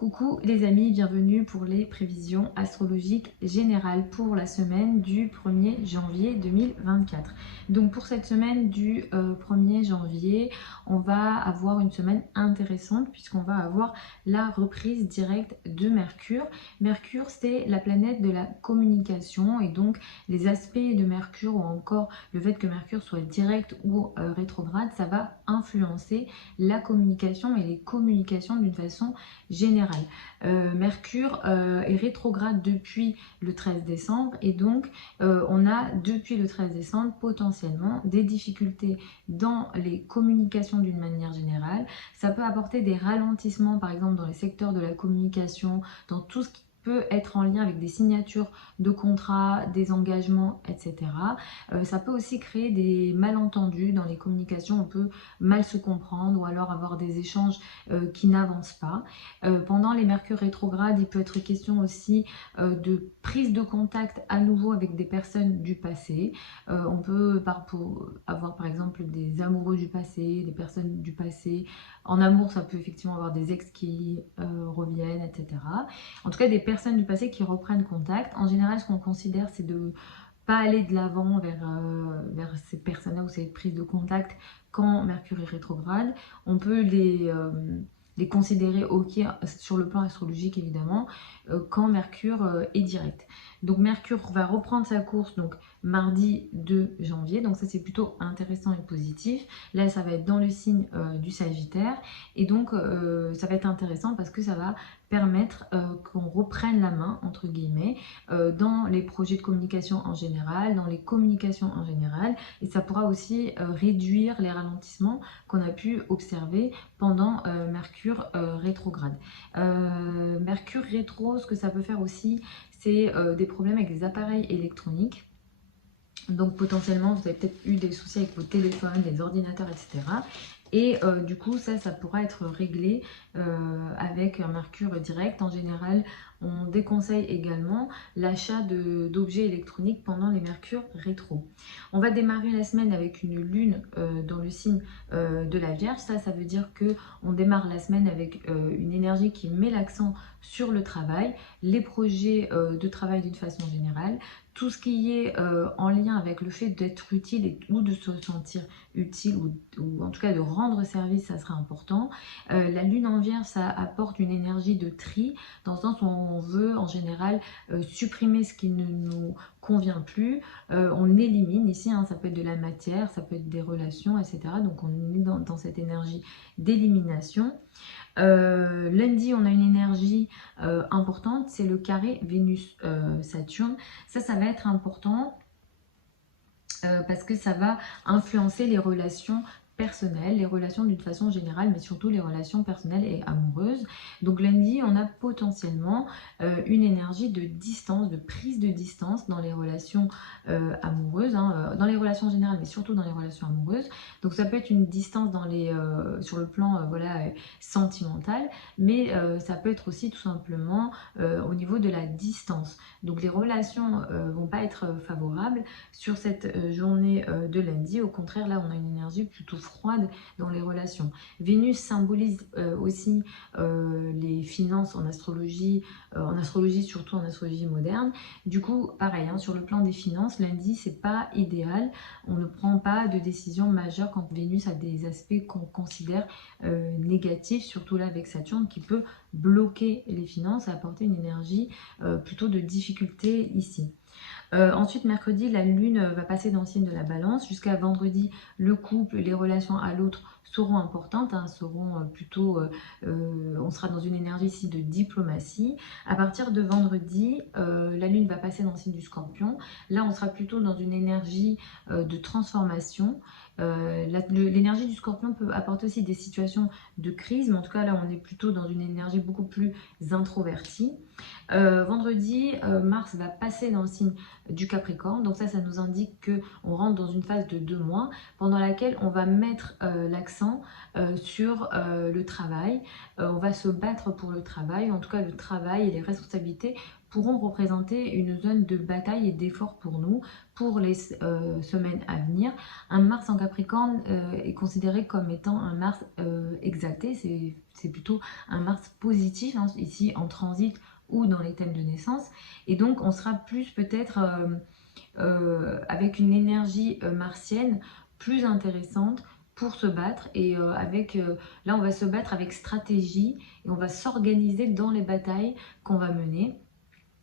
Coucou les amis, bienvenue pour les prévisions astrologiques générales pour la semaine du 1er janvier 2024. Donc pour cette semaine du 1er janvier, on va avoir une semaine intéressante puisqu'on va avoir la reprise directe de Mercure. Mercure, c'est la planète de la communication et donc les aspects de Mercure ou encore le fait que Mercure soit direct ou rétrograde, ça va influencer la communication et les communications d'une façon générale. Mercure est rétrograde depuis le 13 décembre et donc on a depuis le 13 décembre potentiellement des difficultés dans les communications d'une manière générale. Ça peut apporter des ralentissements par exemple dans les secteurs de la communication, dans tout ce qui peut être en lien avec des signatures de contrats, des engagements, etc. Ça peut aussi créer des malentendus dans les communications, on peut mal se comprendre ou alors avoir des échanges qui n'avancent pas. Pendant les mercures rétrogrades, il peut être question aussi de prise de contact à nouveau avec des personnes du passé. On peut avoir par exemple des amoureux du passé, des personnes du passé. En amour, ça peut effectivement avoir des ex qui reviennent, etc. En tout cas, des personnes du passé qui reprennent contact. En général, ce qu'on considère, c'est de pas aller de l'avant vers ces personnes-là ou ces prises de contact quand Mercure est rétrograde. On peut les considérer ok sur le plan astrologique évidemment quand Mercure est direct. Donc Mercure va reprendre sa course donc mardi 2 janvier, donc ça c'est plutôt intéressant et positif. Là ça va être dans le signe du Sagittaire et donc ça va être intéressant parce que ça va permettre qu'on reprenne la main entre guillemets dans les projets de communication en général, dans les communications en général, et ça pourra aussi réduire les ralentissements qu'on a pu observer pendant Mercure rétrograde. Mercure rétro, ce que ça peut faire aussi, c'est des problèmes avec les appareils électroniques. Donc potentiellement, vous avez peut-être eu des soucis avec vos téléphones, les ordinateurs, etc. Et du coup, ça pourra être réglé avec un Mercure direct. En général, on déconseille également l'achat d'objets électroniques pendant les Mercures rétro. On va démarrer la semaine avec une lune dans le signe de la Vierge. Ça veut dire qu'on démarre la semaine avec une énergie qui met l'accent sur le travail, les projets de travail d'une façon générale, tout ce qui est en lien avec le fait d'être utile ou de se sentir utile ou en tout cas de rendre service, ça sera important. La lune en Vierge, ça apporte une énergie de tri dans le sens où on veut en général supprimer ce qui ne nous convient plus. On élimine ici, hein, ça peut être de la matière, ça peut être des relations, etc. Donc on est dans cette énergie d'élimination. Lundi, on a une énergie importante, c'est le carré Vénus-Saturne. Ça va être important parce que ça va influencer les relations personnelles, les relations d'une façon générale, mais surtout les relations personnelles et amoureuses. Donc lundi, on a potentiellement une énergie de distance, de prise de distance dans les relations amoureuses, hein, dans les relations générales, mais surtout dans les relations amoureuses. Donc ça peut être une distance sur le plan voilà, sentimental, mais ça peut être aussi tout simplement au niveau de la distance. Donc les relations vont pas être favorables sur cette journée de lundi. Au contraire, là, on a une énergie plutôt froide dans les relations. Vénus symbolise aussi les finances en astrologie surtout en astrologie moderne. Du coup, pareil, hein, sur le plan des finances, lundi, c'est pas idéal. On ne prend pas de décision majeure quand Vénus a des aspects qu'on considère négatifs, surtout là avec Saturne qui peut bloquer les finances et apporter une énergie plutôt de difficulté ici. Ensuite, mercredi, la lune va passer dans le signe de la balance. Jusqu'à vendredi, le couple, les relations à l'autre seront importantes, hein, on sera dans une énergie ici de diplomatie. À partir de vendredi, la lune va passer dans le signe du Scorpion. Là, on sera plutôt dans une énergie de transformation. L'énergie du Scorpion peut apporter aussi des situations de crise, mais en tout cas là on est plutôt dans une énergie beaucoup plus introvertie. Vendredi, Mars va passer dans le signe du Capricorne, donc ça nous indique qu'on rentre dans une phase de 2 mois pendant laquelle on va mettre l'accent sur le travail, on va se battre pour le travail. En tout cas, le travail et les responsabilités pourront représenter une zone de bataille et d'effort pour nous, pour les semaines à venir. Un Mars en Capricorne est considéré comme étant un Mars exalté, c'est plutôt un Mars positif, hein, ici en transit ou dans les thèmes de naissance. Et donc, on sera plus peut-être avec une énergie martienne plus intéressante pour se battre. Et là, on va se battre avec stratégie et on va s'organiser dans les batailles qu'on va mener.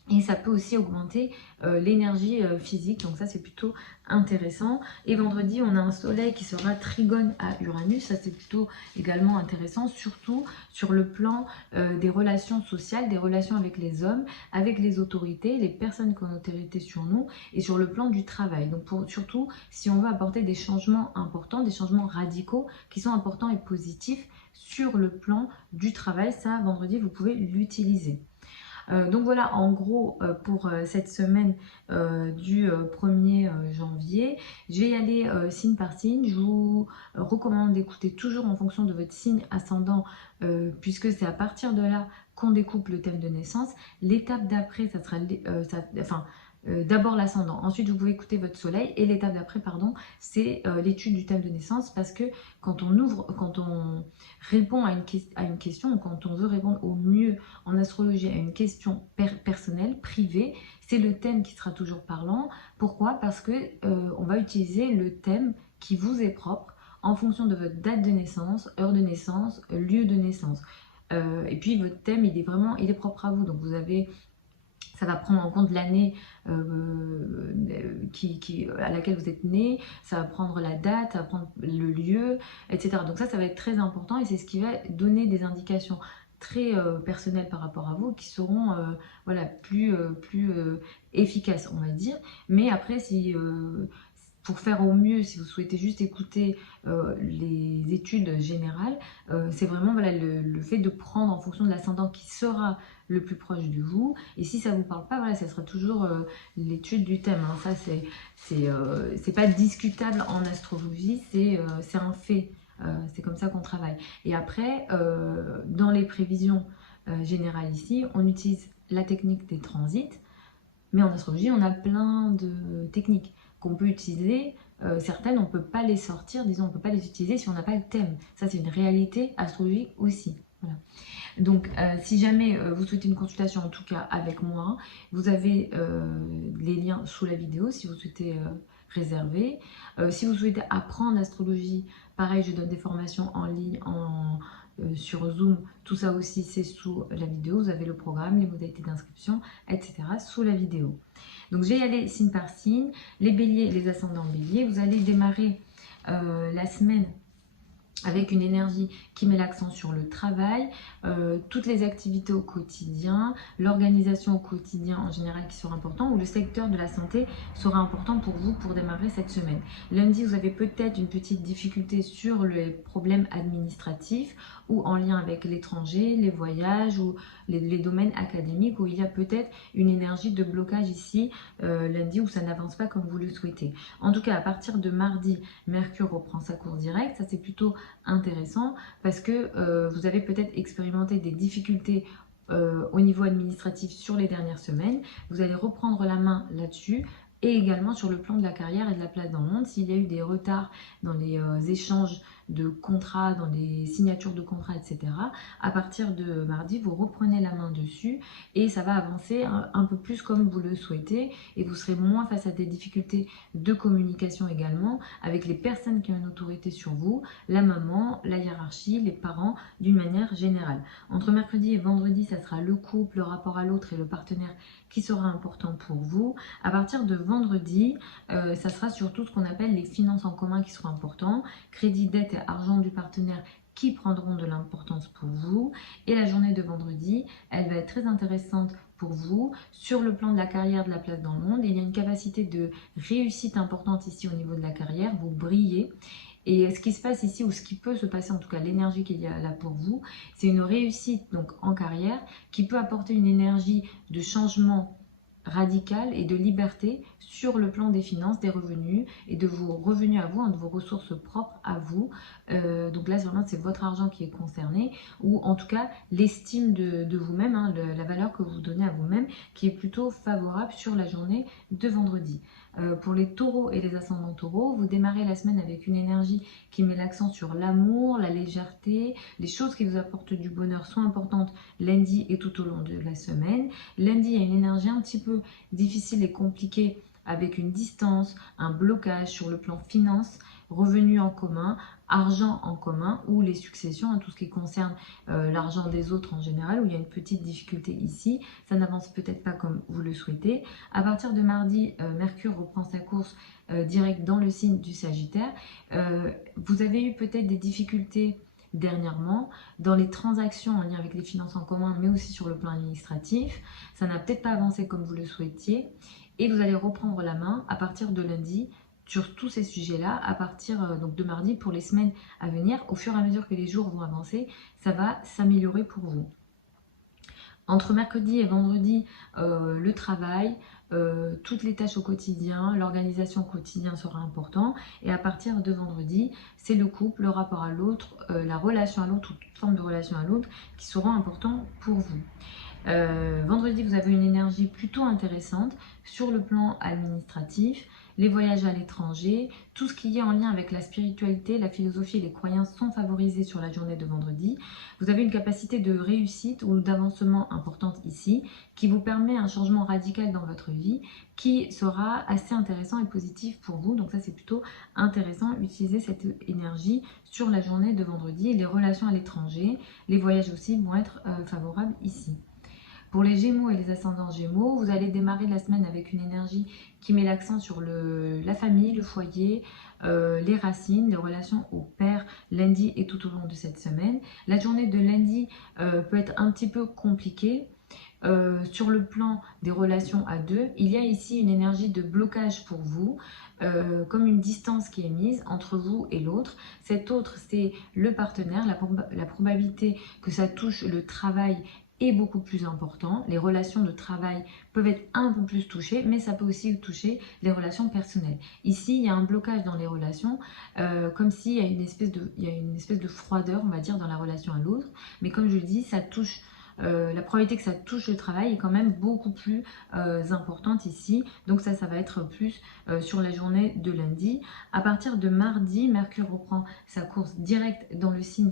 Et ça peut aussi augmenter l'énergie physique, donc ça c'est plutôt intéressant. Et vendredi, on a un soleil qui sera trigone à Uranus, ça c'est plutôt également intéressant, surtout sur le plan des relations sociales, des relations avec les hommes, avec les autorités, les personnes qui ont autorité sur nous, et sur le plan du travail. Donc surtout, si on veut apporter des changements importants, des changements radicaux qui sont importants et positifs sur le plan du travail, ça, vendredi, vous pouvez l'utiliser. Donc voilà, en gros, pour cette semaine du 1er janvier, je vais y aller signe par signe. Je vous recommande d'écouter toujours en fonction de votre signe ascendant, puisque c'est à partir de là qu'on découpe le thème de naissance. L'étape d'après, ça sera... d'abord l'ascendant, ensuite vous pouvez écouter votre soleil, et l'étape d'après, pardon, c'est l'étude du thème de naissance, parce que quand on répond à une question, ou quand on veut répondre au mieux en astrologie à une question personnelle, privée, c'est le thème qui sera toujours parlant. Pourquoi? Parce que on va utiliser le thème qui vous est propre en fonction de votre date de naissance, heure de naissance, lieu de naissance. Et puis votre thème, il est propre à vous, donc vous avez... Ça va prendre en compte l'année à laquelle vous êtes né, ça va prendre la date, ça va prendre le lieu, etc. Donc ça va être très important, et c'est ce qui va donner des indications très personnelles par rapport à vous, qui seront voilà, plus efficaces, on va dire. Mais après, pour faire au mieux, si vous souhaitez juste écouter les études générales, c'est vraiment voilà, le fait de prendre en fonction de l'ascendant qui sera le plus proche de vous. Et si ça ne vous parle pas, voilà, ça sera toujours l'étude du thème. Hein. Ça, c'est pas discutable en astrologie, c'est un fait. C'est comme ça qu'on travaille. Et après, dans les prévisions générales ici, on utilise la technique des transits. Mais en astrologie, on a plein de techniques qu'on peut utiliser. Certaines, on ne peut pas les sortir, disons, on ne peut pas les utiliser si on n'a pas le thème. Ça, c'est une réalité astrologique aussi. Voilà. Donc, si jamais vous souhaitez une consultation, en tout cas avec moi, vous avez les liens sous la vidéo si vous souhaitez réserver. Si vous souhaitez apprendre l'astrologie, pareil, je donne des formations en ligne, sur Zoom. Tout ça aussi, c'est sous la vidéo. Vous avez le programme, les modalités d'inscription, etc. sous la vidéo. Donc, je vais y aller signe par signe. Les béliers, les ascendants béliers, vous allez démarrer la semaine avec une énergie qui met l'accent sur le travail, toutes les activités au quotidien, l'organisation au quotidien en général qui sera important, ou le secteur de la santé sera important pour vous pour démarrer cette semaine. Lundi, vous avez peut-être une petite difficulté sur les problèmes administratifs ou en lien avec l'étranger, les voyages ou les domaines académiques, où il y a peut-être une énergie de blocage ici, lundi, où ça n'avance pas comme vous le souhaitez. En tout cas, à partir de mardi, Mercure reprend sa course directe, ça c'est plutôt intéressant parce que vous avez peut-être expérimenté des difficultés au niveau administratif sur les dernières semaines. Vous allez reprendre la main là-dessus, et également sur le plan de la carrière et de la place dans le monde. S'il y a eu des retards dans les échanges de contrats, dans les signatures de contrats, etc., à partir de mardi, vous reprenez la main dessus et ça va avancer un peu plus comme vous le souhaitez, et vous serez moins face à des difficultés de communication également avec les personnes qui ont une autorité sur vous, la maman, la hiérarchie, les parents, d'une manière générale. Entre mercredi et vendredi, ça sera le couple, le rapport à l'autre et le partenaire qui sera important pour vous. À partir de vendredi, ça sera surtout ce qu'on appelle les finances en commun qui seront importants, crédit, dette et argent du partenaire qui prendront de l'importance pour vous. Et la journée de vendredi, elle va être très intéressante pour vous sur le plan de la carrière, de la place dans le monde. Il y a une capacité de réussite importante ici au niveau de la carrière, vous brillez. Et ce qui se passe ici, ou ce qui peut se passer, en tout cas l'énergie qu'il y a là pour vous, c'est une réussite donc en carrière qui peut apporter une énergie de changement radicale et de liberté sur le plan des finances, des revenus et de vos revenus à vous, hein, de vos ressources propres à vous. Donc là, vraiment, c'est votre argent qui est concerné, ou en tout cas l'estime de vous-même, hein, la valeur que vous donnez à vous-même, qui est plutôt favorable sur la journée de vendredi. Pour les taureaux et les ascendants taureaux, vous démarrez la semaine avec une énergie qui met l'accent sur l'amour, la légèreté, les choses qui vous apportent du bonheur sont importantes lundi et tout au long de la semaine. Lundi, il y a une énergie un petit peu difficile et compliquée avec une distance, un blocage sur le plan finance, revenus en commun, argent en commun ou les successions, hein, tout ce qui concerne l'argent des autres en général, où il y a une petite difficulté ici, ça n'avance peut-être pas comme vous le souhaitez. À partir de mardi, Mercure reprend sa course directe dans le signe du Sagittaire. Vous avez eu peut-être des difficultés dernièrement dans les transactions en lien avec les finances en commun, mais aussi sur le plan administratif. Ça n'a peut-être pas avancé comme vous le souhaitiez et vous allez reprendre la main à partir de lundi sur tous ces sujets-là, à partir donc de mardi pour les semaines à venir. Au fur et à mesure que les jours vont avancer, ça va s'améliorer pour vous. Entre mercredi et vendredi, le travail, toutes les tâches au quotidien, l'organisation au quotidien sera important. Et à partir de vendredi, c'est le couple, le rapport à l'autre, la relation à l'autre ou toute forme de relation à l'autre qui seront importants pour vous. Vendredi, vous avez une énergie plutôt intéressante sur le plan administratif, les voyages à l'étranger, tout ce qui est en lien avec la spiritualité, la philosophie et les croyances sont favorisés sur la journée de vendredi. Vous avez une capacité de réussite ou d'avancement importante ici qui vous permet un changement radical dans votre vie qui sera assez intéressant et positif pour vous. Donc ça, c'est plutôt intéressant, utiliser cette énergie sur la journée de vendredi. Les relations à l'étranger, les voyages aussi vont être favorables ici. Pour les Gémeaux et les ascendants Gémeaux, vous allez démarrer la semaine avec une énergie qui met l'accent sur la famille, le foyer, les racines, les relations au père lundi et tout au long de cette semaine. La journée de lundi peut être un petit peu compliquée. Sur le plan des relations à deux, il y a ici une énergie de blocage pour vous, comme une distance qui est mise entre vous et l'autre. Cet autre, c'est le partenaire. La probabilité que ça touche le travail est beaucoup plus important. Les relations de travail peuvent être un peu plus touchées, mais ça peut aussi toucher les relations personnelles. Ici, il y a un blocage dans les relations, comme s'il y a une espèce de froideur, on va dire, dans la relation à l'autre. Mais comme je le dis, ça touche la probabilité que ça touche le travail est quand même beaucoup plus importante ici. Donc ça va être plus sur la journée de lundi. À partir de mardi, Mercure reprend sa course directe dans le signe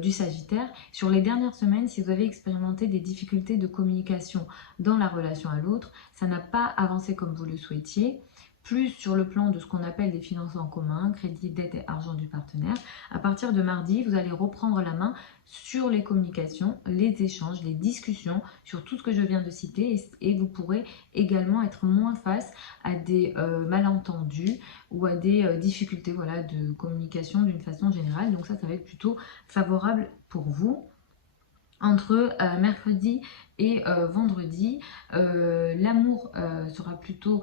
du Sagittaire. Sur les dernières semaines, si vous avez expérimenté des difficultés de communication dans la relation à l'autre, ça n'a pas avancé comme vous le souhaitiez. Plus sur le plan de ce qu'on appelle les finances en commun, crédit, dette et argent du partenaire. À partir de mardi, vous allez reprendre la main sur les communications, les échanges, les discussions, sur tout ce que je viens de citer et vous pourrez également être moins face à des malentendus ou à des difficultés voilà, de communication d'une façon générale. Donc ça va être plutôt favorable pour vous. Entre mercredi et vendredi, l'amour sera plutôt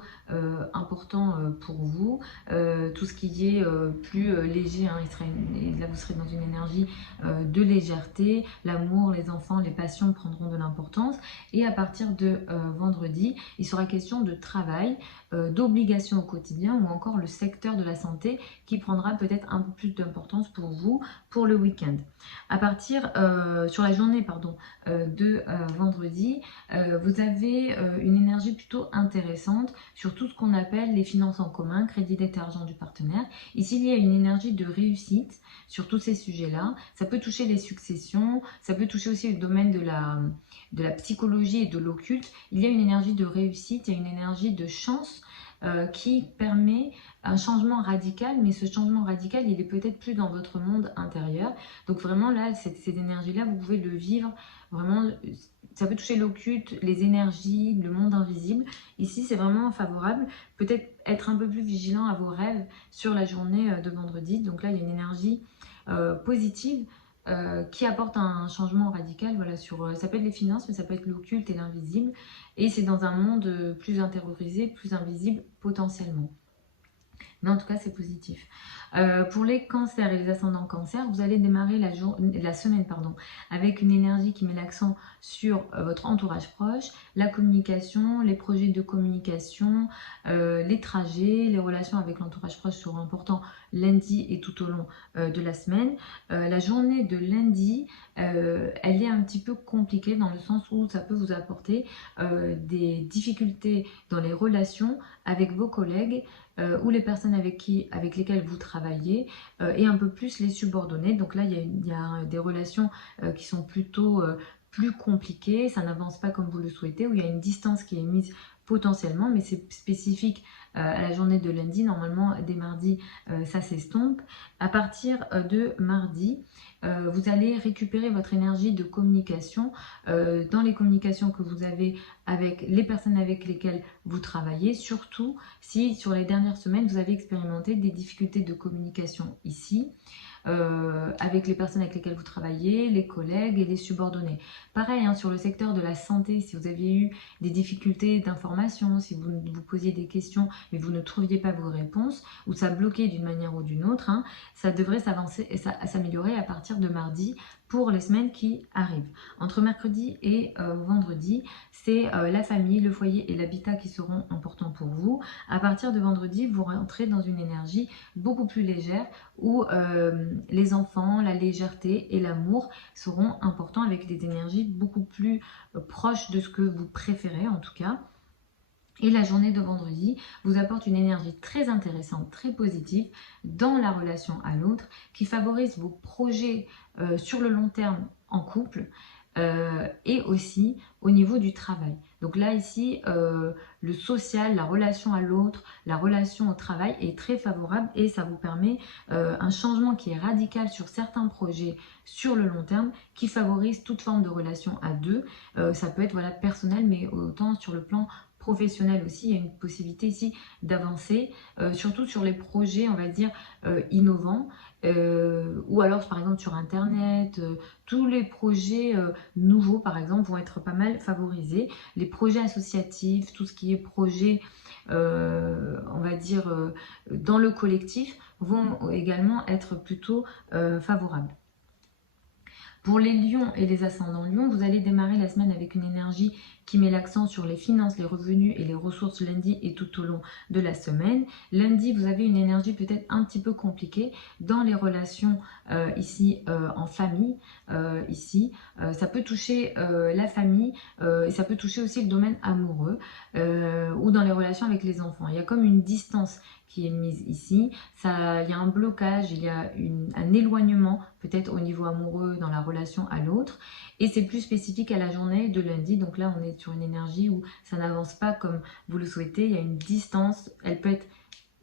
important pour vous. Tout ce qui est plus léger, hein, là vous serez dans une énergie de légèreté. L'amour, les enfants, les passions prendront de l'importance. Et à partir de vendredi, il sera question de travail, d'obligations au quotidien ou encore le secteur de la santé qui prendra peut-être un peu plus d'importance pour vous pour le week-end. À partir sur la journée de vendredi, vous avez une énergie plutôt intéressante sur tout ce qu'on appelle les finances en commun, crédit, dette et argent du partenaire. Ici, il y a une énergie de réussite sur tous ces sujets-là. Ça peut toucher les successions, ça peut toucher aussi le domaine de la psychologie et de l'occulte. Il y a une énergie de réussite, il y a une énergie de chance qui permet un changement radical, mais ce changement radical, il est peut-être plus dans votre monde intérieur. Donc vraiment là, ces énergies-là, vous pouvez le vivre vraiment, ça peut toucher l'occulte, les énergies, le monde invisible. Ici, c'est vraiment favorable. Peut-être être un peu plus vigilant à vos rêves sur la journée de vendredi. Donc là, il y a une énergie positive qui apporte un changement radical. Voilà, ça peut être les finances, mais ça peut être l'occulte et l'invisible. Et c'est dans un monde plus intériorisé, plus invisible potentiellement. Mais en tout cas, c'est positif. Pour les cancers et les ascendants cancers, vous allez démarrer la semaine avec une énergie qui met l'accent sur votre entourage proche, la communication, les projets de communication, les trajets, les relations avec l'entourage proche seront importants lundi et tout au long de la semaine. La journée de lundi, elle est un petit peu compliquée dans le sens où ça peut vous apporter des difficultés dans les relations avec vos collègues ou les personnes avec lesquelles vous travaillez et un peu plus les subordonnés. Donc là, il y a des relations qui sont plutôt plus compliquées, ça n'avance pas comme vous le souhaitez, où il y a une distance qui est mise potentiellement, mais c'est spécifique à la journée de lundi. Normalement, dès mardi, ça s'estompe. À partir de mardi, vous allez récupérer votre énergie de communication dans les communications que vous avez avec les personnes avec lesquelles vous travaillez, surtout si sur les dernières semaines, vous avez expérimenté des difficultés de communication ici, avec les personnes avec lesquelles vous travaillez, les collègues et les subordonnés. Pareil, hein, sur le secteur de la santé, si vous aviez eu des difficultés d'information, si vous vous posiez des questions mais vous ne trouviez pas vos réponses, ou ça bloquait d'une manière ou d'une autre, hein, ça devrait s'avancer et s'améliorer à partir de mardi pour les semaines qui arrivent. Entre mercredi et vendredi, c'est la famille, le foyer et l'habitat qui seront importants pour vous. À partir de vendredi, vous rentrez dans une énergie beaucoup plus légère où les enfants, la légèreté et l'amour seront importants avec des énergies beaucoup plus proches de ce que vous préférez en tout cas. Et la journée de vendredi vous apporte une énergie très intéressante, très positive dans la relation à l'autre, qui favorise vos projets sur le long terme en couple et aussi au niveau du travail. Donc là, ici, le social, la relation à l'autre, la relation au travail est très favorable et ça vous permet un changement qui est radical sur certains projets sur le long terme qui favorise toute forme de relation à deux. Ça peut être voilà, personnel, mais autant sur le plan professionnel aussi, il y a une possibilité ici d'avancer, surtout sur les projets, on va dire, innovants, ou alors par exemple sur Internet, tous les projets nouveaux par exemple vont être pas mal favorisés. Les projets associatifs, tout ce qui est projet, on va dire, dans le collectif, vont également être plutôt favorables. Pour les lions et les ascendants lions, vous allez démarrer la semaine avec une énergie qui met l'accent sur les finances, les revenus et les ressources lundi et tout au long de la semaine. Lundi, vous avez une énergie peut-être un petit peu compliquée dans les relations ici en famille. Ça peut toucher la famille et ça peut toucher aussi le domaine amoureux ou dans les relations avec les enfants. Il y a comme une distance qui est mise ici. Il y a un blocage, il y a un éloignement peut-être au niveau amoureux dans la relation à l'autre. Et c'est plus spécifique à la journée de lundi. Donc là, on est sur une énergie où ça n'avance pas comme vous le souhaitez. Il y a une distance, elle peut être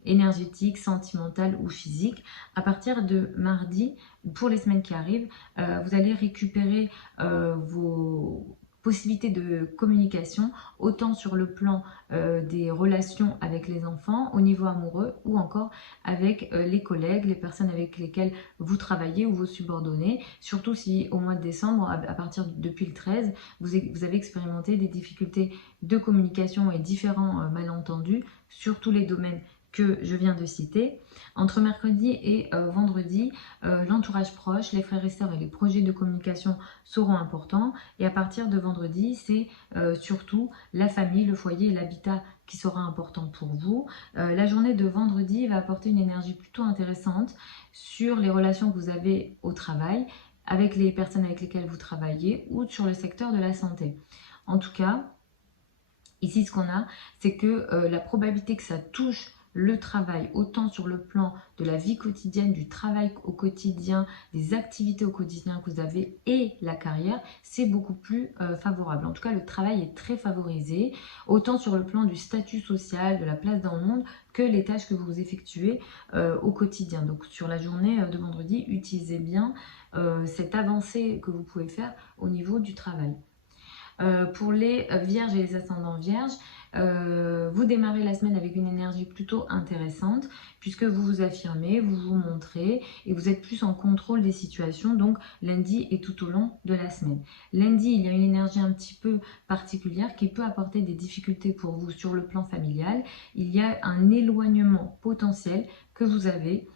énergétique, sentimentale ou physique. À partir de mardi, pour les semaines qui arrivent, vous allez récupérer vos possibilités de communication, autant sur le plan des relations avec les enfants, au niveau amoureux ou encore avec les collègues, les personnes avec lesquelles vous travaillez ou vos subordonnés, surtout si au mois de décembre, à partir depuis le 13, vous avez expérimenté des difficultés de communication et différents malentendus sur tous les domaines que je viens de citer. Entre mercredi et vendredi, l'entourage proche, les frères et sœurs et les projets de communication seront importants. Et à partir de vendredi, c'est surtout la famille, le foyer et l'habitat qui sera important pour vous. La journée de vendredi va apporter une énergie plutôt intéressante sur les relations que vous avez au travail, avec les personnes avec lesquelles vous travaillez ou sur le secteur de la santé. En tout cas, ici ce qu'on a, c'est que la probabilité que ça touche le travail, autant sur le plan de la vie quotidienne, du travail au quotidien, des activités au quotidien que vous avez et la carrière, c'est beaucoup plus favorable. En tout cas, le travail est très favorisé, autant sur le plan du statut social, de la place dans le monde, que les tâches que vous effectuez au quotidien. Donc sur la journée de vendredi, utilisez bien cette avancée que vous pouvez faire au niveau du travail. Pour les vierges et les ascendants vierges, Vous démarrez la semaine avec une énergie plutôt intéressante puisque vous vous affirmez, vous vous montrez et vous êtes plus en contrôle des situations, donc lundi et tout au long de la semaine. Lundi, il y a une énergie un petit peu particulière qui peut apporter des difficultés pour vous sur le plan familial. Il y a un éloignement potentiel que vous avez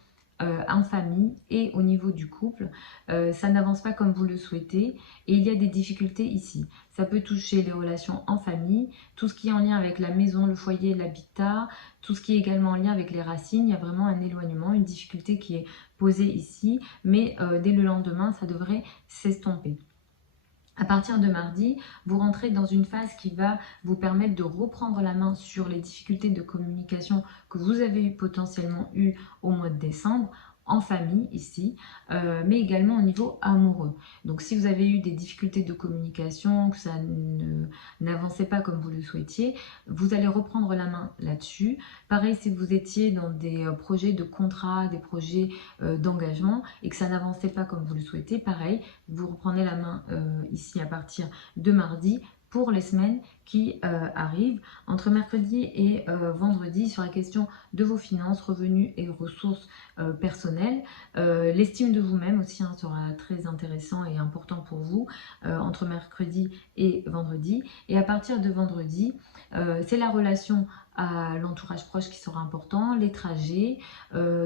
en famille et au niveau du couple. Ça n'avance pas comme vous le souhaitez et il y a des difficultés ici. Ça peut toucher les relations en famille, tout ce qui est en lien avec la maison, le foyer, l'habitat, tout ce qui est également en lien avec les racines. Il y a vraiment un éloignement, une difficulté qui est posée ici, mais dès le lendemain, ça devrait s'estomper. À partir de mardi, vous rentrez dans une phase qui va vous permettre de reprendre la main sur les difficultés de communication que vous avez potentiellement eues au mois de décembre, en famille ici, mais également au niveau amoureux. Donc si vous avez eu des difficultés de communication, que ça n'avançait pas comme vous le souhaitiez, vous allez reprendre la main là-dessus. Pareil si vous étiez dans des projets de contrat, des projets d'engagement et que ça n'avançait pas comme vous le souhaitez, pareil, vous reprenez la main ici à partir de mardi pour les semaines qui arrivent. Entre mercredi et vendredi, sur la question de vos finances, revenus et ressources personnelles. L'estime de vous-même aussi sera très intéressant et important pour vous entre mercredi et vendredi. Et à partir de vendredi, c'est la relation à l'entourage proche qui sera important, les trajets,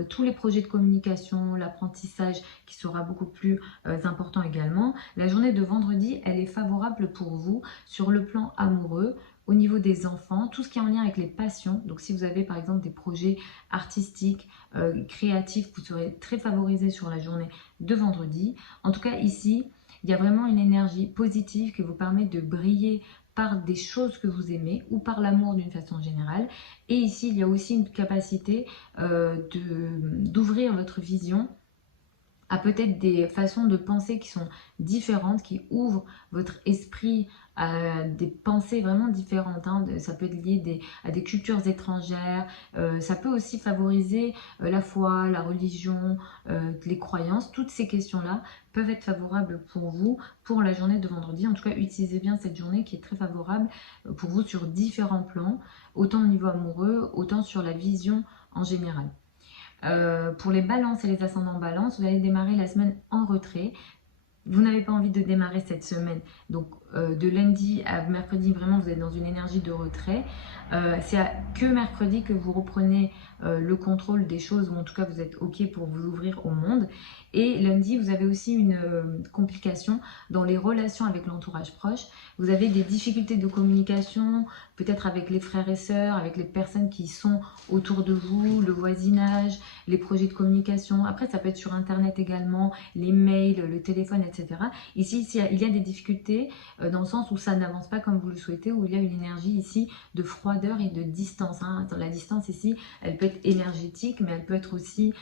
tous les projets de communication, l'apprentissage qui sera beaucoup plus important également. La journée de vendredi, elle est favorable pour vous sur le plan amoureux, au niveau des enfants, tout ce qui est en lien avec les passions. Donc si vous avez par exemple des projets artistiques, créatifs, vous serez très favorisé sur la journée de vendredi. En tout cas ici, il y a vraiment une énergie positive qui vous permet de briller par des choses que vous aimez ou par l'amour d'une façon générale. Et ici, il y a aussi une capacité d'ouvrir votre vision à peut-être des façons de penser qui sont différentes, qui ouvrent votre esprit à des pensées vraiment différentes. Ça peut être lié à des cultures étrangères, ça peut aussi favoriser la foi, la religion, les croyances. Toutes ces questions-là peuvent être favorables pour vous pour la journée de vendredi. En tout cas, utilisez bien cette journée qui est très favorable pour vous sur différents plans, autant au niveau amoureux, autant sur la vision en général. Pour les balances et les ascendants balance, vous allez démarrer la semaine en retrait. Vous n'avez pas envie de démarrer cette semaine. Donc de lundi à mercredi, vraiment, vous êtes dans une énergie de retrait. C'est que mercredi que vous reprenez le contrôle des choses, ou en tout cas vous êtes OK pour vous ouvrir au monde. Et lundi, vous avez aussi une complication dans les relations avec l'entourage proche. Vous avez des difficultés de communication, peut-être avec les frères et sœurs, avec les personnes qui sont autour de vous, le voisinage, les projets de communication. Après, ça peut être sur Internet également, les mails, le téléphone, etc. Ici, il y a des difficultés dans le sens où ça n'avance pas comme vous le souhaitez, où il y a une énergie ici de froideur et de distance. La distance ici, elle peut être énergétique, mais elle peut être aussi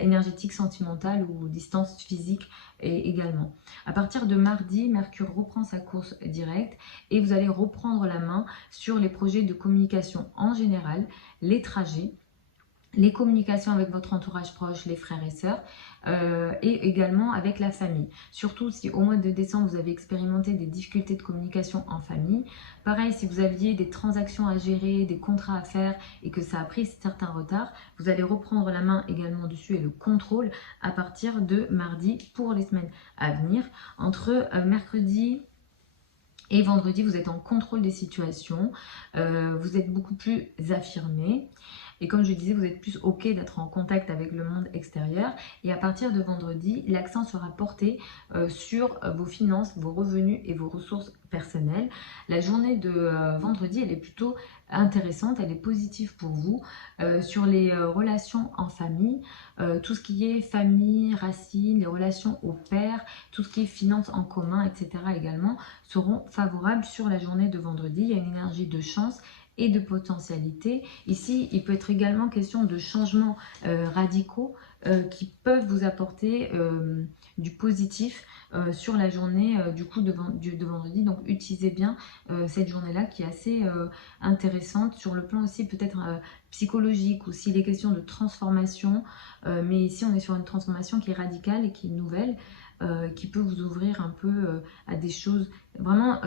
énergétique sentimentale ou distance physique également. À partir de mardi, Mercure reprend sa course directe et vous allez reprendre la main sur les projets de communication en général, les trajets, les communications avec votre entourage proche, les frères et sœurs, et également avec la famille. Surtout si au mois de décembre, vous avez expérimenté des difficultés de communication en famille. Pareil, si vous aviez des transactions à gérer, des contrats à faire et que ça a pris certains retards, vous allez reprendre la main également dessus et le contrôle à partir de mardi pour les semaines à venir. Entre mercredi et vendredi, vous êtes en contrôle des situations, vous êtes beaucoup plus affirmé. Et comme je disais, vous êtes plus OK d'être en contact avec le monde extérieur. Et à partir de vendredi, l'accent sera porté sur vos finances, vos revenus et vos ressources personnelles. La journée de vendredi, elle est plutôt intéressante, elle est positive pour vous. Sur les relations en famille, tout ce qui est famille, racines, les relations au père, tout ce qui est finances en commun, etc. également, seront favorables sur la journée de vendredi. Il y a une énergie de chance et de potentialité. Ici, il peut être également question de changements radicaux qui peuvent vous apporter du positif sur la journée du coup de vendredi. Donc utilisez bien cette journée-là qui est assez intéressante sur le plan aussi peut-être psychologique ou s'il est question de transformation. Mais ici, on est sur une transformation qui est radicale et qui est nouvelle. qui peut vous ouvrir un peu à des choses vraiment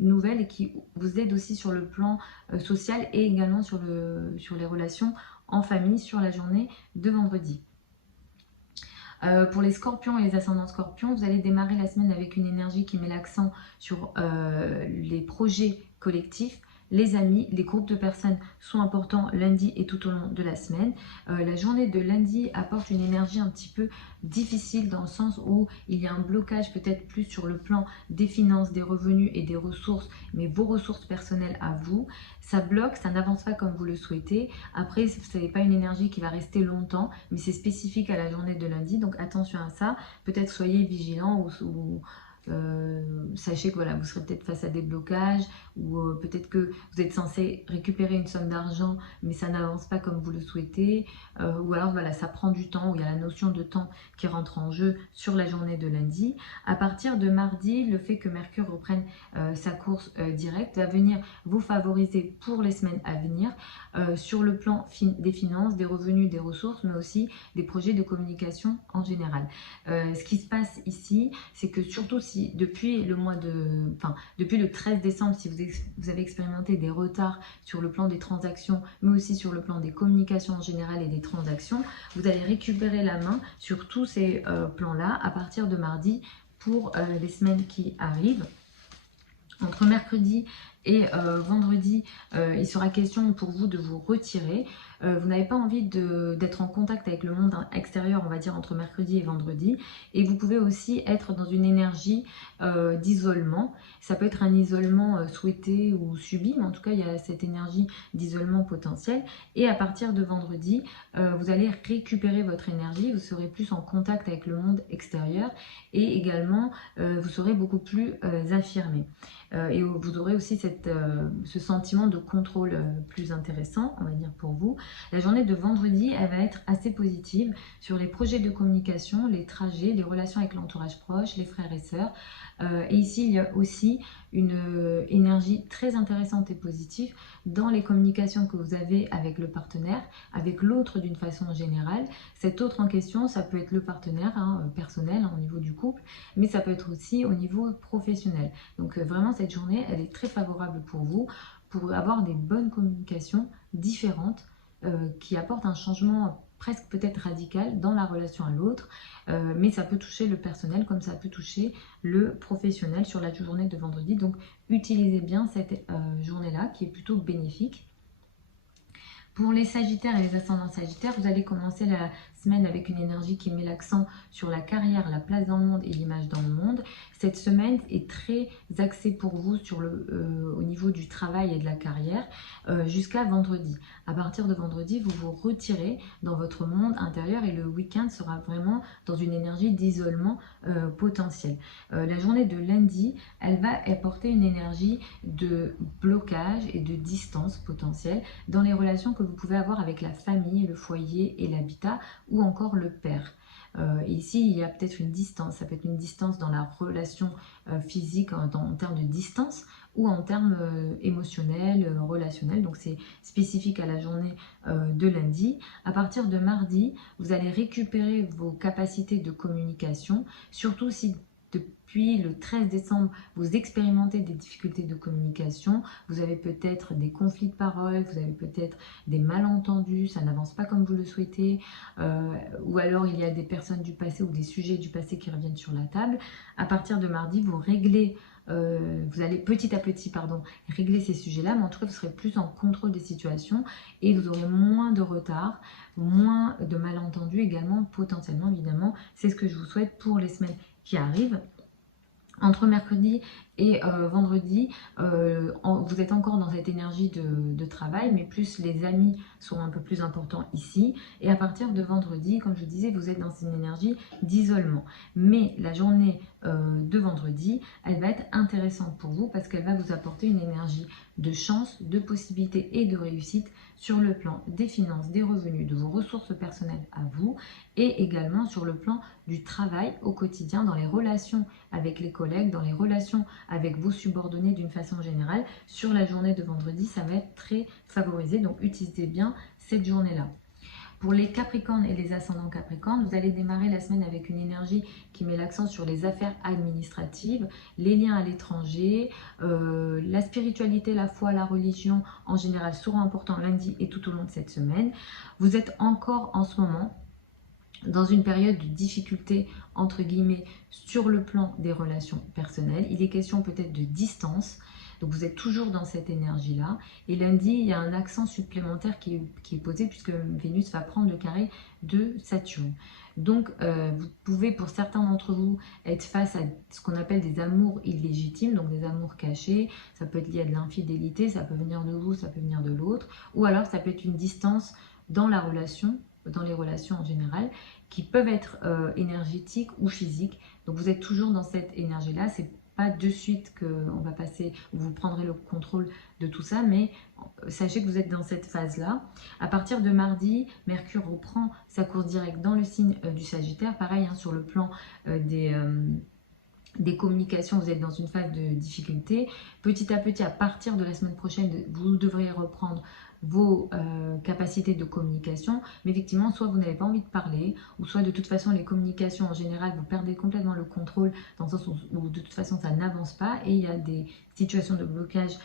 nouvelles et qui vous aident aussi sur le plan social et également sur les relations en famille sur la journée de vendredi. Pour les scorpions et les ascendants scorpions, vous allez démarrer la semaine avec une énergie qui met l'accent sur les projets collectifs. Les amis, les groupes de personnes sont importants lundi et tout au long de la semaine. La journée de lundi apporte une énergie un petit peu difficile dans le sens où il y a un blocage peut-être plus sur le plan des finances, des revenus et des ressources, mais vos ressources personnelles à vous. Ça bloque, ça n'avance pas comme vous le souhaitez. Après, ce n'est pas une énergie qui va rester longtemps, mais c'est spécifique à la journée de lundi, donc attention à ça. Peut-être soyez vigilants ou sachez que voilà, vous serez peut-être face à des blocages ou peut-être que vous êtes censé récupérer une somme d'argent mais ça n'avance pas comme vous le souhaitez ou alors voilà, ça prend du temps, où il y a la notion de temps qui rentre en jeu sur la journée de lundi. À partir de mardi, le fait que Mercure reprenne sa course directe va venir vous favoriser pour les semaines à venir sur le plan des finances, des revenus, des ressources, mais aussi des projets de communication en général. Ce qui se passe ici, c'est que surtout si depuis depuis le 13 décembre, si vous avez expérimenté des retards sur le plan des transactions, mais aussi sur le plan des communications en général et des transactions, vous allez récupérer la main sur tous ces plans-là à partir de mardi pour les semaines qui arrivent. Entre mercredi et vendredi, il sera question pour vous de vous retirer. Vous n'avez pas envie d'être en contact avec le monde extérieur, on va dire, entre mercredi et vendredi. Et vous pouvez aussi être dans une énergie d'isolement. Ça peut être un isolement souhaité ou subi, mais en tout cas, il y a cette énergie d'isolement potentiel. Et à partir de vendredi, vous allez récupérer votre énergie, vous serez plus en contact avec le monde extérieur et également, vous serez beaucoup plus affirmé. Et vous aurez aussi ce sentiment de contrôle plus intéressant, on va dire, pour vous. La journée de vendredi, elle va être assez positive sur les projets de communication, les trajets, les relations avec l'entourage proche, les frères et sœurs. Et ici, il y a aussi une énergie très intéressante et positive dans les communications que vous avez avec le partenaire, avec l'autre d'une façon générale. Cet autre en question, ça peut être le partenaire personnel au niveau du couple, mais ça peut être aussi au niveau professionnel. Donc vraiment, cette journée, elle est très favorable pour vous, pour avoir des bonnes communications différentes qui apportent un changement presque peut-être radical dans la relation à l'autre, mais ça peut toucher le personnel comme ça peut toucher le professionnel sur la journée de vendredi. Donc utilisez bien cette journée-là qui est plutôt bénéfique. Pour les sagittaires et les ascendants sagittaires, vous allez commencer la semaine avec une énergie qui met l'accent sur la carrière, la place dans le monde et l'image dans le monde. Cette semaine est très axée pour vous au niveau du travail et de la carrière jusqu'à vendredi. À partir de vendredi, vous vous retirez dans votre monde intérieur et le week-end sera vraiment dans une énergie d'isolement potentiel. La journée de lundi, elle va apporter une énergie de blocage et de distance potentielle dans les relations que vous pouvez avoir avec la famille, le foyer et l'habitat ou encore le père. Ici, il y a peut-être une distance, ça peut être une distance dans la relation physique en termes de distance ou en termes émotionnels, relationnels. Donc c'est spécifique à la journée de lundi. À partir de mardi, vous allez récupérer vos capacités de communication, surtout si depuis le 13 décembre, vous expérimentez des difficultés de communication, vous avez peut-être des conflits de parole, vous avez peut-être des malentendus, ça n'avance pas comme vous le souhaitez, ou alors il y a des personnes du passé ou des sujets du passé qui reviennent sur la table. À partir de mardi, vous réglez, vous allez petit à petit régler ces sujets-là, mais en tout cas, vous serez plus en contrôle des situations et vous aurez moins de retard, moins de malentendus également, potentiellement, évidemment. C'est ce que je vous souhaite pour les semaines qui arrivent. Entre mercredi et vendredi, vous êtes encore dans cette énergie de travail, mais plus les amis sont un peu plus importants ici. Et à partir de vendredi, comme je disais, vous êtes dans une énergie d'isolement. Mais la journée de vendredi, elle va être intéressante pour vous parce qu'elle va vous apporter une énergie de chance, de possibilités et de réussite sur le plan des finances, des revenus, de vos ressources personnelles à vous et également sur le plan du travail au quotidien, dans les relations avec les collègues, dans les relations avec vos subordonnés d'une façon générale. Sur la journée de vendredi, ça va être très favorisé, donc utilisez bien cette journée-là. Pour les Capricornes et les ascendants Capricornes, vous allez démarrer la semaine avec une énergie qui met l'accent sur les affaires administratives, les liens à l'étranger, la spiritualité, la foi, la religion en général seront importants lundi et tout au long de cette semaine. Vous êtes encore en ce moment dans une période de difficulté, entre guillemets, sur le plan des relations personnelles. Il est question peut-être de distance. Donc vous êtes toujours dans cette énergie-là. Et lundi, il y a un accent supplémentaire qui est posé puisque Vénus va prendre le carré de Saturne. Donc vous pouvez, pour certains d'entre vous, être face à ce qu'on appelle des amours illégitimes, donc des amours cachés. Ça peut être lié à de l'infidélité, ça peut venir de vous, ça peut venir de l'autre. Ou alors ça peut être une distance dans la relation, dans les relations en général, qui peuvent être énergétiques ou physiques. Donc vous êtes toujours dans cette énergie-là. C'est pas de suite qu'on va passer, vous prendrez le contrôle de tout ça, mais sachez que vous êtes dans cette phase-là. À partir de mardi, Mercure reprend sa course directe dans le signe du Sagittaire. Pareil, hein, sur le plan des communications, vous êtes dans une phase de difficulté. Petit à petit, à partir de la semaine prochaine, vous devriez reprendre vos capacités de communication, mais effectivement, soit vous n'avez pas envie de parler, ou soit de toute façon, les communications en général, vous perdez complètement le contrôle, dans le sens où de toute façon, ça n'avance pas, et il y a des situations de blocage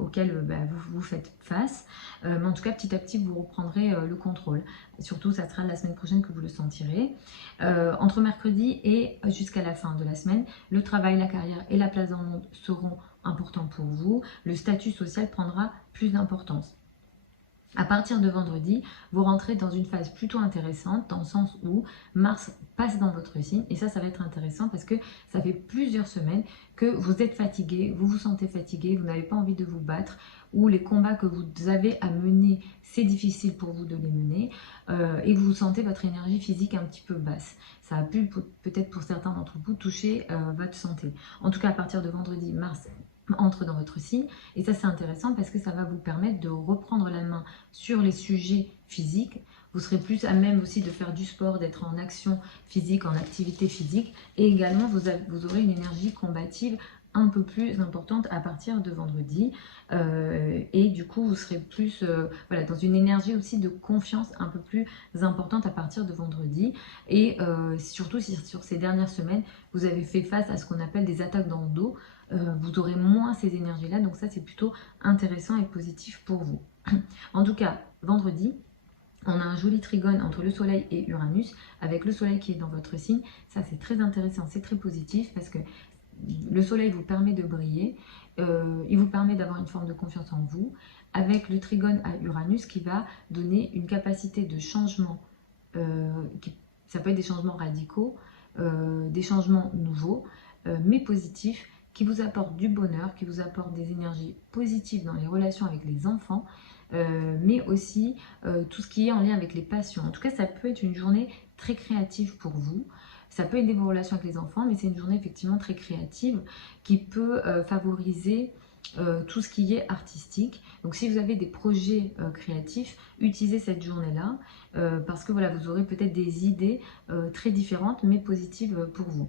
auxquelles vous faites face. Mais en tout cas, petit à petit, vous reprendrez le contrôle. Surtout, ça sera la semaine prochaine que vous le sentirez. Entre mercredi et jusqu'à la fin de la semaine, le travail, la carrière et la place dans le monde seront importants pour vous. Le statut social prendra plus d'importance. À partir de vendredi, vous rentrez dans une phase plutôt intéressante, dans le sens où Mars passe dans votre signe. Et ça va être intéressant parce que ça fait plusieurs semaines que vous êtes fatigué, vous vous sentez fatigué, vous n'avez pas envie de vous battre, ou les combats que vous avez à mener, c'est difficile pour vous de les mener, et vous sentez votre énergie physique un petit peu basse. Ça a pu peut-être pour certains d'entre vous toucher votre santé. En tout cas, à partir de vendredi, Mars entre dans votre signe, et ça c'est intéressant parce que ça va vous permettre de reprendre la main sur les sujets physiques. Vous serez plus à même aussi de faire du sport, d'être en action physique, en activité physique, et également vous aurez une énergie combative un peu plus importante à partir de vendredi, et du coup vous serez plus voilà, dans une énergie aussi de confiance un peu plus importante à partir de vendredi, et surtout si sur ces dernières semaines vous avez fait face à ce qu'on appelle des attaques dans le dos, vous aurez moins ces énergies-là, donc ça c'est plutôt intéressant et positif pour vous. En tout cas, vendredi, on a un joli trigone entre le Soleil et Uranus, avec le Soleil qui est dans votre signe. Ça c'est très intéressant, c'est très positif, parce que le Soleil vous permet de briller, il vous permet d'avoir une forme de confiance en vous, avec le trigone à Uranus qui va donner une capacité de changement, ça peut être des changements radicaux, des changements nouveaux, mais positifs, qui vous apporte du bonheur, qui vous apporte des énergies positives dans les relations avec les enfants, mais aussi tout ce qui est en lien avec les passions. En tout cas, ça peut être une journée très créative pour vous. Ça peut aider vos relations avec les enfants, mais c'est une journée effectivement très créative qui peut favoriser tout ce qui est artistique. Donc si vous avez des projets créatifs, utilisez cette journée-là, parce que voilà, vous aurez peut-être des idées très différentes, mais positives pour vous.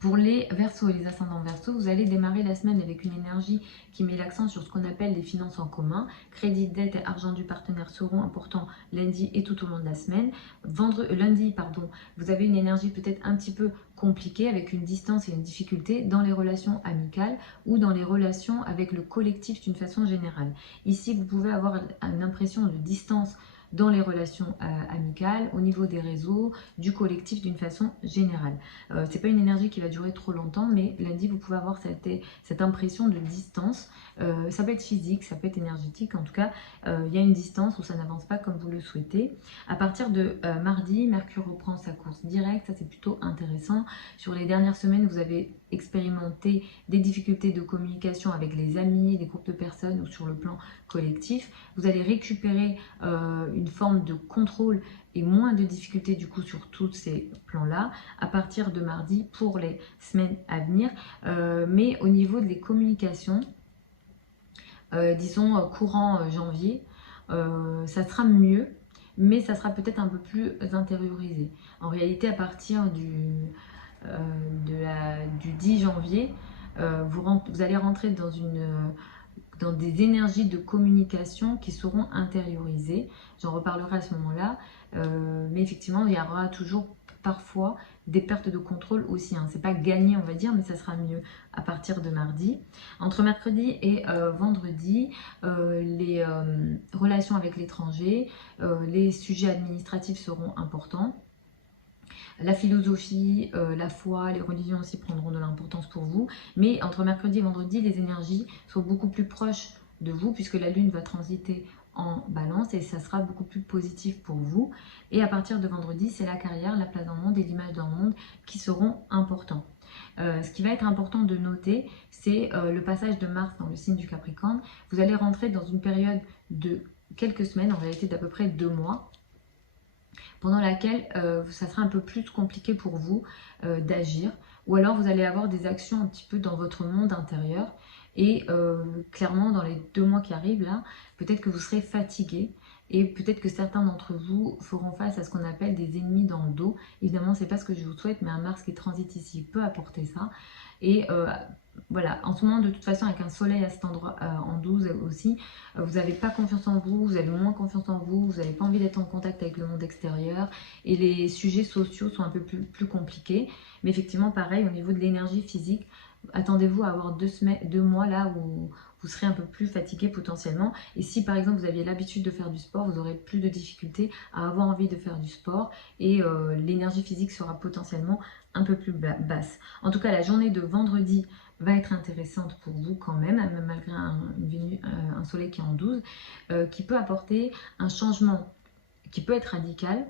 Pour les Verseaux et les ascendants Verseaux, vous allez démarrer la semaine avec une énergie qui met l'accent sur ce qu'on appelle les finances en commun. Crédit, dette et argent du partenaire seront importants lundi et tout au long de la semaine. Lundi, vous avez une énergie peut-être un petit peu compliquée, avec une distance et une difficulté dans les relations amicales ou dans les relations avec le collectif d'une façon générale. Ici, vous pouvez avoir une impression de distance dans les relations amicales, au niveau des réseaux, du collectif d'une façon générale. C'est pas une énergie qui va durer trop longtemps, mais lundi, vous pouvez avoir cette impression de distance. Ça peut être physique, ça peut être énergétique. En tout cas, il y a une distance où ça n'avance pas comme vous le souhaitez. À partir de mardi, Mercure reprend sa course directe. Ça, c'est plutôt intéressant. Sur les dernières semaines, vous avez expérimenter des difficultés de communication avec les amis, les groupes de personnes ou sur le plan collectif. Vous allez récupérer une forme de contrôle et moins de difficultés du coup sur tous ces plans-là à partir de mardi pour les semaines à venir. Mais au niveau des communications, disons courant janvier, ça sera mieux, mais ça sera peut-être un peu plus intériorisé. En réalité, à partir du 10 janvier, vous allez rentrer dans une dans des énergies de communication qui seront intériorisées. J'en reparlerai à ce moment-là. Mais effectivement, il y aura toujours parfois des pertes de contrôle aussi. Hein. C'est pas gagné, on va dire, mais ça sera mieux à partir de mardi. Entre mercredi et vendredi, les relations avec l'étranger, les sujets administratifs seront importants. La philosophie, la foi, les religions aussi prendront de l'importance pour vous. Mais entre mercredi et vendredi, les énergies sont beaucoup plus proches de vous puisque la lune va transiter en balance et ça sera beaucoup plus positif pour vous. Et à partir de vendredi, c'est la carrière, la place dans le monde et l'image dans le monde qui seront importants. Ce qui va être important de noter, c'est le passage de Mars dans le signe du Capricorne. Vous allez rentrer dans une période de quelques semaines, en réalité d'à peu près 2 mois, pendant laquelle ça sera un peu plus compliqué pour vous d'agir, ou alors vous allez avoir des actions un petit peu dans votre monde intérieur, et clairement dans les 2 mois qui arrivent là, peut-être que vous serez fatigué, et peut-être que certains d'entre vous feront face à ce qu'on appelle des ennemis dans le dos. Évidemment, c'est pas ce que je vous souhaite, mais un Mars qui transite ici peut apporter ça. Et voilà, en ce moment, de toute façon, avec un soleil à cet endroit, en 12 aussi, vous n'avez pas confiance en vous, vous avez moins confiance en vous, vous n'avez pas envie d'être en contact avec le monde extérieur, et les sujets sociaux sont un peu plus compliqués. Mais effectivement, pareil, au niveau de l'énergie physique, attendez-vous à avoir 2 mois là où vous serez un peu plus fatigué potentiellement. Et si par exemple vous aviez l'habitude de faire du sport, vous aurez plus de difficultés à avoir envie de faire du sport et l'énergie physique sera potentiellement un peu plus basse. En tout cas, la journée de vendredi va être intéressante pour vous quand même malgré un soleil qui est en 12, qui peut apporter un changement qui peut être radical,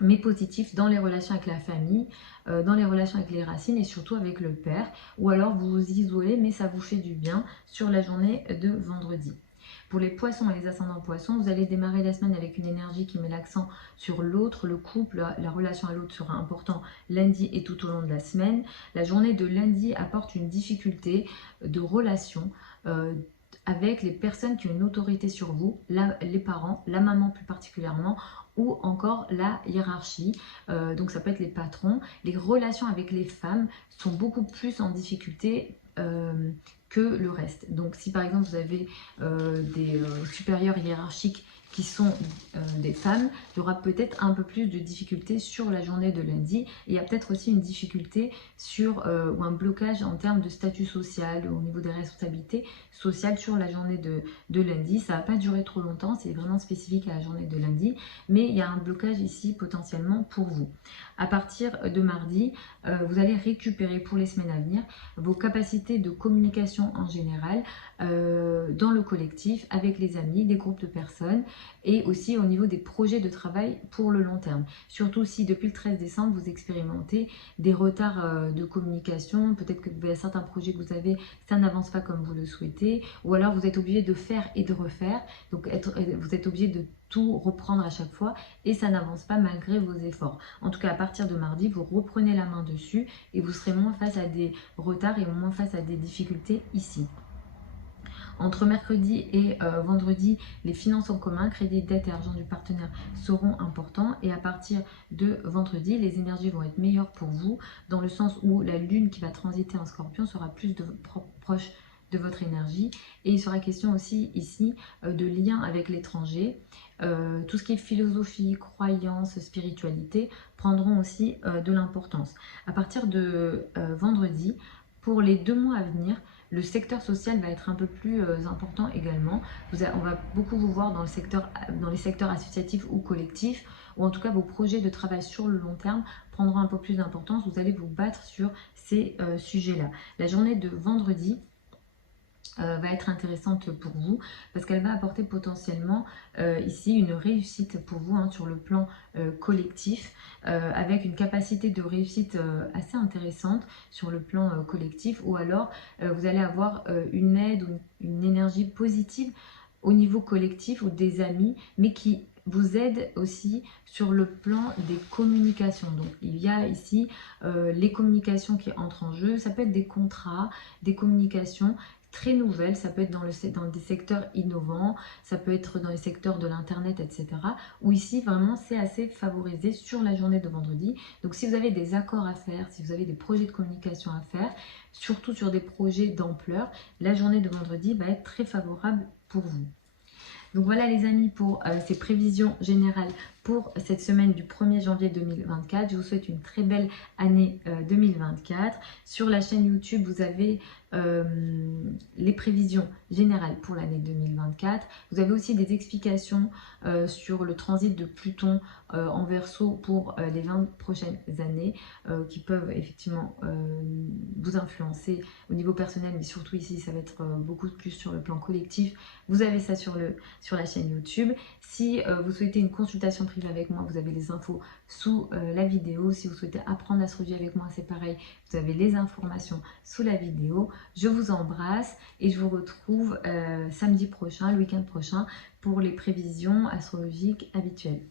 mais positif dans les relations avec la famille, dans les relations avec les racines et surtout avec le père. Ou alors vous vous isolez, mais ça vous fait du bien sur la journée de vendredi. Pour les poissons et les ascendants poissons, vous allez démarrer la semaine avec une énergie qui met l'accent sur l'autre, le couple, la relation à l'autre sera important lundi et tout au long de la semaine. La journée de lundi apporte une difficulté de relation avec les personnes qui ont une autorité sur vous, les parents, la maman plus particulièrement, ou encore la hiérarchie, donc ça peut être les patrons. Les relations avec les femmes sont beaucoup plus en difficulté que le reste. Donc si par exemple vous avez des supérieurs hiérarchiques qui sont des femmes, il y aura peut-être un peu plus de difficultés sur la journée de lundi. Et il y a peut-être aussi une difficulté sur ou un blocage en termes de statut social au niveau des responsabilités sociales sur la journée de lundi. Ça ne va pas durer trop longtemps, c'est vraiment spécifique à la journée de lundi, mais il y a un blocage ici potentiellement pour vous. À partir de mardi, vous allez récupérer pour les semaines à venir vos capacités de communication en général dans le collectif, avec les amis, des groupes de personnes et aussi au niveau des projets de travail pour le long terme. Surtout si depuis le 13 décembre, vous expérimentez des retards de communication, peut-être que certains projets que vous avez, ça n'avance pas comme vous le souhaitez, ou alors vous êtes obligé de faire et de refaire, donc vous êtes obligé de tout reprendre à chaque fois et ça n'avance pas malgré vos efforts. En tout cas, à partir de mardi, vous reprenez la main dessus et vous serez moins face à des retards et moins face à des difficultés ici. Entre mercredi et vendredi, les finances en commun, crédit, dette et argent du partenaire seront importants. Et à partir de vendredi, les énergies vont être meilleures pour vous, dans le sens où la lune qui va transiter en Scorpion sera plus proche de votre énergie. Et il sera question aussi ici de lien avec l'étranger. Tout ce qui est philosophie, croyance, spiritualité prendront aussi de l'importance. À partir de vendredi, pour les 2 mois à venir, le secteur social va être un peu plus important également. On va beaucoup vous voir dans les secteurs associatifs ou collectifs, ou en tout cas vos projets de travail sur le long terme prendront un peu plus d'importance. Vous allez vous battre sur ces sujets-là. La journée de vendredi va être intéressante pour vous parce qu'elle va apporter potentiellement ici une réussite pour vous sur le plan collectif avec une capacité de réussite assez intéressante sur le plan collectif, ou alors vous allez avoir une aide ou une énergie positive au niveau collectif ou des amis, mais qui vous aide aussi sur le plan des communications. Donc il y a ici les communications qui entrent en jeu, ça peut être des contrats, des communications très nouvelle, ça peut être dans des secteurs innovants, ça peut être dans les secteurs de l'internet, etc. Où ici vraiment c'est assez favorisé sur la journée de vendredi. Donc si vous avez des accords à faire, si vous avez des projets de communication à faire, surtout sur des projets d'ampleur, la journée de vendredi va être très favorable pour vous. Donc voilà les amis pour ces prévisions générales pour cette semaine du 1er janvier 2024. Je vous souhaite une très belle année 2024. Sur la chaîne YouTube, vous avez les prévisions générales pour l'année 2024. Vous avez aussi des explications sur le transit de Pluton en Verseau pour les 20 prochaines années qui peuvent effectivement vous influencer au niveau personnel, mais surtout ici, ça va être beaucoup plus sur le plan collectif. Vous avez ça sur la chaîne YouTube. Si vous souhaitez une consultation privée avec moi, vous avez les infos sous la vidéo. Si vous souhaitez apprendre l'astrologie avec moi, c'est pareil, vous avez les informations sous la vidéo. Je vous embrasse et je vous retrouve samedi prochain, le week-end prochain, pour les prévisions astrologiques habituelles.